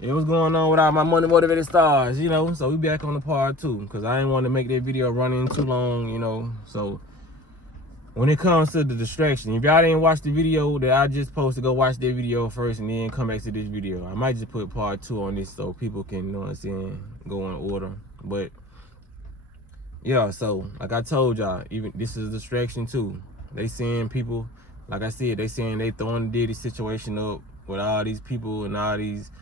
It was going on with all my money motivated stars, you know. So we back on the part 2 because I didn't want to make that video running too long, you know. So when it comes to the distraction, if y'all didn't watch the video that I just posted, go watch that video first and then come back to this video. I might just put part 2 on this so people can, you know what I'm saying, go in order. But yeah, so like I told y'all, even this is a distraction too. They saying people, like I said, they saying they throwing the Diddy situation up with all these people and all these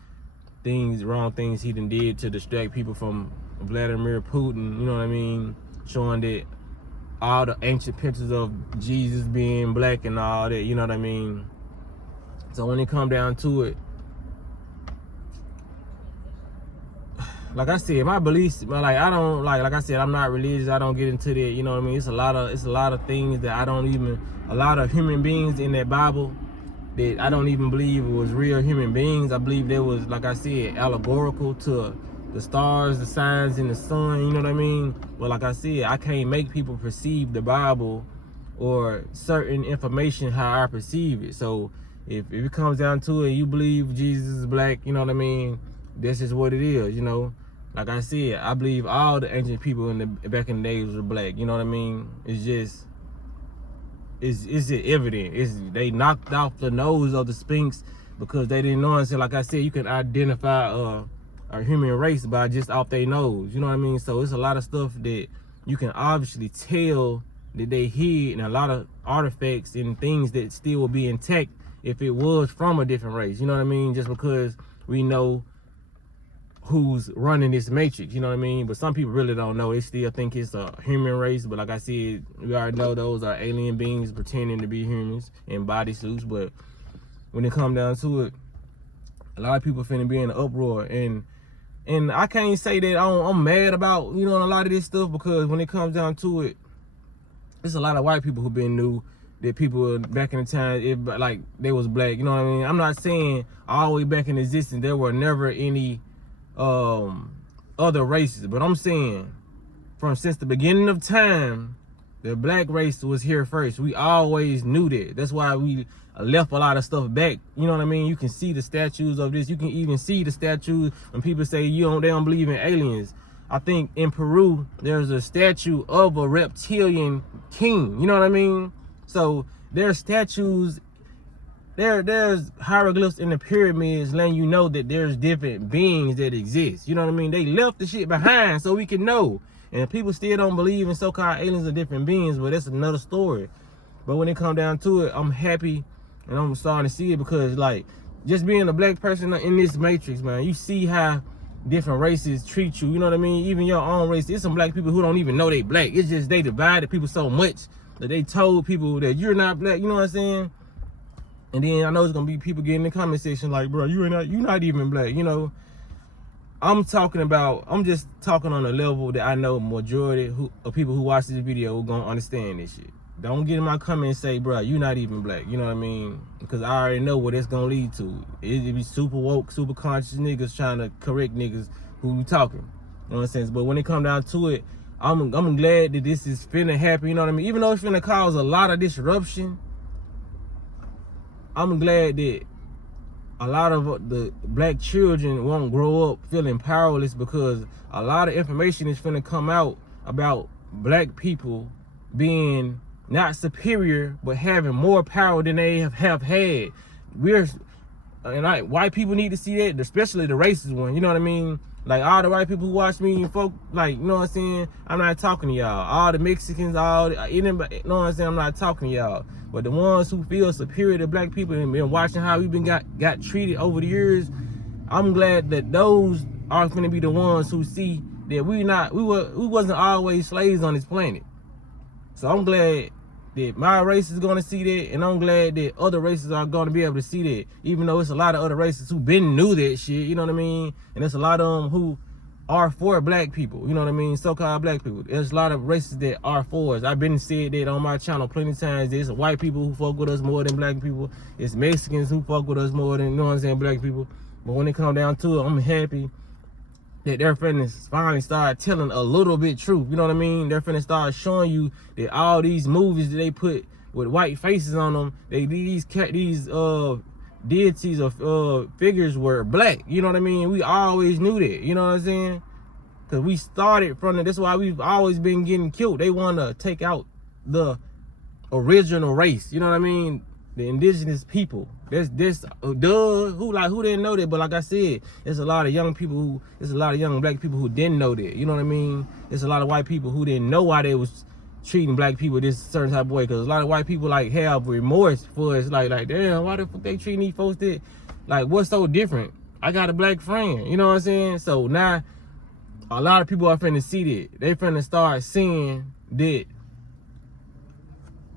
things, wrong things he done did to distract people from Vladimir Putin, you know what I mean? Showing that all the ancient pictures of Jesus being black and all that, you know what I mean? So when it come down to it, like I said, my beliefs, like I don't like I said, I'm not religious. I don't get into that, you know what I mean? It's a lot of things that I don't even, a lot of human beings in that Bible that I don't even believe was real human beings. I believe they was, like I said, allegorical to the stars, the signs, and the sun, you know what I mean? But like I said, I can't make people perceive the Bible or certain information how I perceive it. So if it comes down to it, you believe Jesus is black, you know what I mean? This is what it is, you know? Like I said, I believe all the ancient people back in the days were black, you know what I mean? It's just, it's evident. They knocked off the nose of the Sphinx because they didn't know. And so, like I said, you can identify a human race by just off their nose. You know what I mean? So it's a lot of stuff that you can obviously tell that they hid, and a lot of artifacts and things that still will be intact if it was from a different race. You know what I mean? Just because we know who's running this matrix, you know what I mean? But some people really don't know. They still think it's a human race. But like I said, we already know those are alien beings pretending to be humans in bodysuits. But when it come down to it, a lot of people finna be in an uproar. And I can't say that I'm mad about, you know, a lot of this stuff, because when it comes down to it, there's a lot of white people who been knew that people back in the time, like they was black, you know what I mean? I'm not saying all the way back in existence there were never any other races, but I'm saying since the beginning of time, the black race was here first. We always knew that. That's why we left a lot of stuff back. You know what I mean? You can see the statues of this. You can even see the statues when people say they don't believe in aliens. I think in Peru there's a statue of a reptilian king. You know what I mean? So there's statues. There's hieroglyphs in the pyramids letting you know that there's different beings that exist. You know what I mean? They left the shit behind so we can know. And people still don't believe in so-called aliens or different beings, but that's another story. But when it comes down to it, I'm happy and I'm starting to see it, because like just being a black person in this matrix, man, you see how different races treat you. You know what I mean? Even your own race. There's some black people who don't even know they black. It's just they divided people so much that they told people that you're not black. You know what I'm saying? And then I know there's gonna be people getting in the comment section like, bro, you're not even black, you know. I'm just talking on a level that I know majority of people who watch this video are gonna understand this shit. Don't get in my comment and say, bro, you're not even black, you know what I mean? Because I already know what it's gonna lead to. It'd be super woke, super conscious niggas trying to correct niggas who talking. You know what I'm saying? But when it come down to it, I'm glad that this is finna happen, you know what I mean? Even though it's finna cause a lot of disruption, I'm glad that a lot of the black children won't grow up feeling powerless, because a lot of information is finna come out about black people being not superior, but having more power than they have had. White people need to see that, especially the racist one, you know what I mean? Like all the white people who watch me, folk, like, you know what I'm saying? I'm not talking to y'all. All the Mexicans, anybody, you know what I'm saying? I'm not talking to y'all. But the ones who feel superior to black people and been watching how we've been got treated over the years, I'm glad that those are going to be the ones who see that we wasn't always slaves on this planet. So I'm glad that my race is going to see that, and I'm glad that other races are going to be able to see that, even though it's a lot of other races who been knew that shit, you know what I mean? And there's a lot of them who are for black people, you know what I mean? So-called black people. There's a lot of races that are for us. I've been said that on my channel plenty of times. There's white people who fuck with us more than black people. It's Mexicans who fuck with us more than, you know what I'm saying, black people. But when it comes down to it, I'm happy that they're finna finally start telling a little bit truth, you know what I mean? They're finna start showing you that all these movies that they put with white faces on them, these deities or figures were black. You know what I mean? We always knew that. You know what I'm saying? Because we started from it. That's why we've always been getting killed. They want to take out the original race. You know what I mean? The indigenous people. Who didn't know that? But like I said, there's a lot of young people there's a lot of young black people who didn't know that. You know what I mean? There's a lot of white people who didn't know why they was treating black people this certain type of way. Because a lot of white people like have remorse for us. Like damn, why the fuck they treating these folks that? Like, what's so different? I got a black friend. You know what I'm saying? So now a lot of people are finna see that. They finna start seeing that.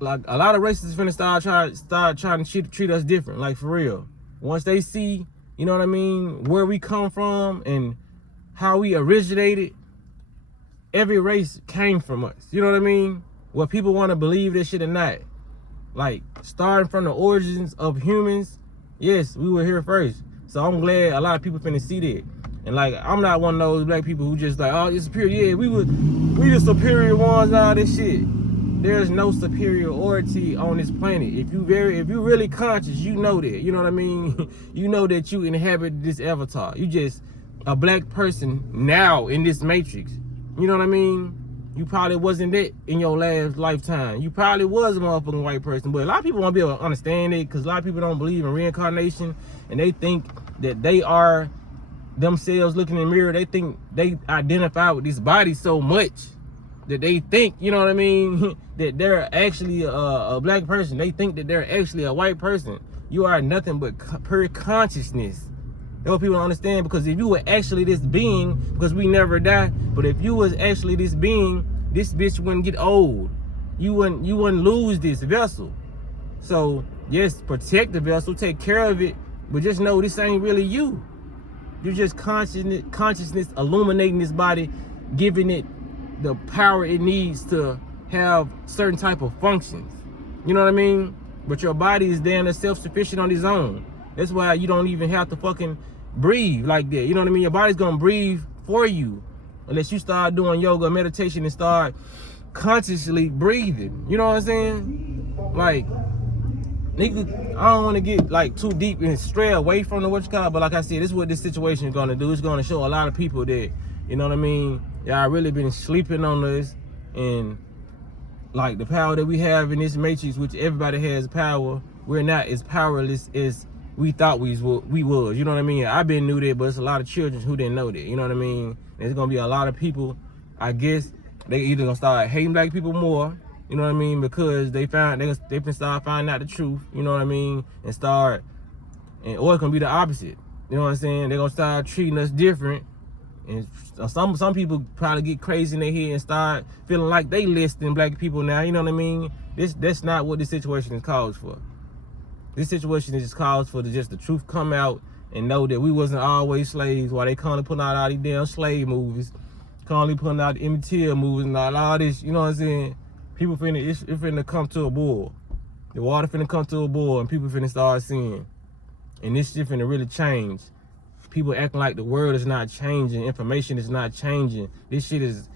Like, a lot of racists finna start trying to treat us different, like, for real. Once they see, you know what I mean, where we come from and how we originated, every race came from us. You know what I mean? What people want to believe this shit or not. Like, starting from the origins of humans, yes, we were here first. So I'm glad a lot of people finna see that. And like, I'm not one of those black people who just like, oh, you're superior. Yeah, we the superior ones, all this shit. There's no superiority on this planet. If you really conscious, you know that. You know what I mean? You know that you inhabit this avatar. You just a black person now in this matrix. You know what I mean? You probably wasn't that in your last lifetime. You probably was a motherfucking white person. But a lot of people won't be able to understand it because a lot of people don't believe in reincarnation. And they think that they are themselves looking in the mirror. They think they identify with this body so much that they think, you know what I mean, that they're actually a black person. They think that they're actually a white person. You are nothing but pure consciousness. That's what people don't understand. Because if you were actually this being, because we never die, but if you was actually this being, this bitch wouldn't get old. You wouldn't lose this vessel. So yes, protect the vessel, take care of it, but just know this ain't really you. You're just consciousness illuminating this body, giving it the power it needs to have certain type of functions. You know what I mean? But your body is damn self-sufficient on its own. That's why you don't even have to fucking breathe like that. You know what I mean? Your body's gonna breathe for you unless you start doing yoga, meditation, and start consciously breathing. You know what I'm saying? Like, nigga, I don't want to get like too deep and stray away from the but like I said, this is what this situation is gonna do. It's gonna show a lot of people that, you know what I mean, y'all really been sleeping on us, and like the power that we have in this matrix, which everybody has power, we're not as powerless as we thought we was. You know what I mean? I've been knew that, but it's a lot of children who didn't know that. You know what I mean? There's gonna be a lot of people, I guess, they either gonna start hating black people more, you know what I mean, because they can start finding out the truth, you know what I mean, or it's gonna be the opposite. You know what I'm saying? They're gonna start treating us different. And some people probably get crazy in their head and start feeling like they less than black people now. You know what I mean? That's not what this situation is called for. This situation is just called for just the truth come out and know that we wasn't always slaves. While they constantly putting out all these damn slave movies, constantly putting out the Emmett Till movies and all this. You know what I'm saying? People it's finna come to a boil. The water finna come to a boil and people finna start seeing. And this shit finna really change. People acting like the world is not changing, information is not changing. This shit is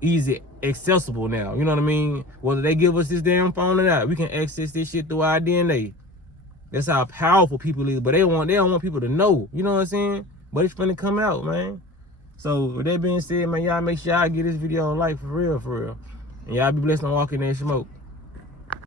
easy accessible now. You know what I mean? Whether they give us this damn phone or not, we can access this shit through our DNA. That's how powerful people is. But they don't want people to know. You know what I'm saying? But it's finna come out, man. So with that being said, man, y'all make sure y'all get this video a like for real. And y'all be blessed on walking that smoke.